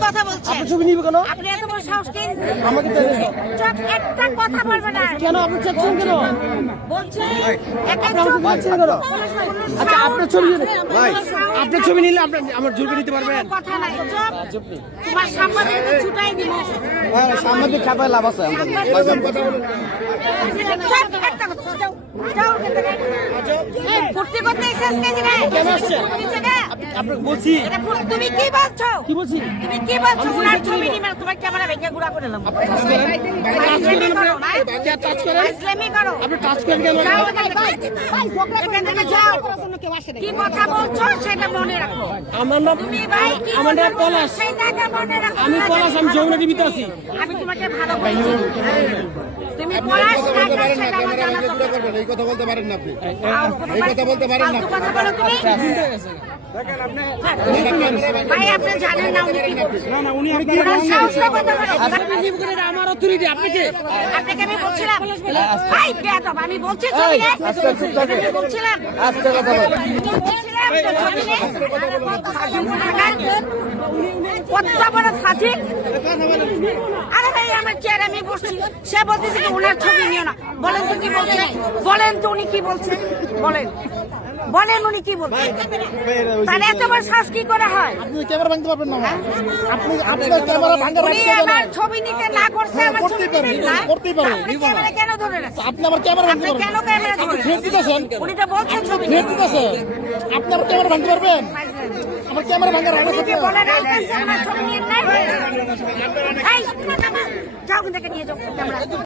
কথা বলছেন আপনি ছবি নিবে কেন আপনি এত বড় সাহস কে? আমাকে দেন একটা কথা বলবে না কেন আপনি চাচ্ছেন কেন বলছে একা আপনি চুপ। বলছেন কেন আচ্ছা আপনার ছবি ভাই। আপনার ছবি নিলে আপনার আমার জুলবে নিতে পারবেন কথা নাই চুপ। তোমার সাংবাদিককে ছুটাই দিব হ্যাঁ সাংবাদিক খাতায় লাভ আছে চুপ, একটা কথা, যাও, যাও এখান থেকে। করতে এসেছিস কেন আসছেন? তুমি আপনাকে বলছি তুমি কি বলছো? কি বলছি? তুমি কি বলছো? ওনার ছবি নিবে না, তোমার ক্যামেরা ভেঙে গুড়া করে নেব। টাচ করেন। ফাইজলামি করো, টাচ করেন। আপনি টাচ করেন। কেন? যাও থেকে। যাও। কি কথা বলছো? সেটা মনে রাখো। আমার নাম তুমি ভাই কি আমার নাম পলাশ। সেটাকে মনে রাখো। আমি পলাশ আমি যমুনা টিভিতে আছি। আমি তোমাকে ভালো বলছি তুমি পলাশ না কাজ সেটা আমার জানা দরকার। এই কথা বলতে পারেন না আপনি। এই কথা বলতে পারেন না। কথা বলো তুমি। ভাই আপনি জানেন না উনি না না উনি ওনার সাহসটা কত বড়? আমার অথরিটি আপনাকে আপনাকে আমি বলছিলাম। ভাই বেয়াদব, আমি বলছি আমি বলছিলাম। আজকে কথা যে ছবি নে। কত বড় সাথী আরে ভাই আমার চেয়ার আমি বসছি। সে বলতেছে কি ওনার ছবি নিও না। বলেন তো কি বলছেন বলেন তো উনি কি বলছেন বলেন। বলেন উনি কি বলছেন তাহলে এত বড় শ্বাস কি করে হয়? আপনি ক্যামেরা ভাঙতে পারবেন না আপনি আপনার ক্যামেরা আমার ছবি নিতে না করছে আমার ছবি নিবেন না। করতেই পারে। ক্যামেরা কেন ধরে রাখছেন? আপনি আমার ক্যামেরা ভাঙতে পারবেন কেন ক্যামেরা ধরে ফের দিতেছেন। উনি তো বলছেন ছবি ফের দিতেছেন। আপনি আমার ক্যামেরা ভাঙতে পারবেন? আমার ক্যামেরা ভাঙার আগে উনি কি আমার ছবি নিয়ে নাই যাও কিন্তু নিয়ে যাও। ক্যামেরা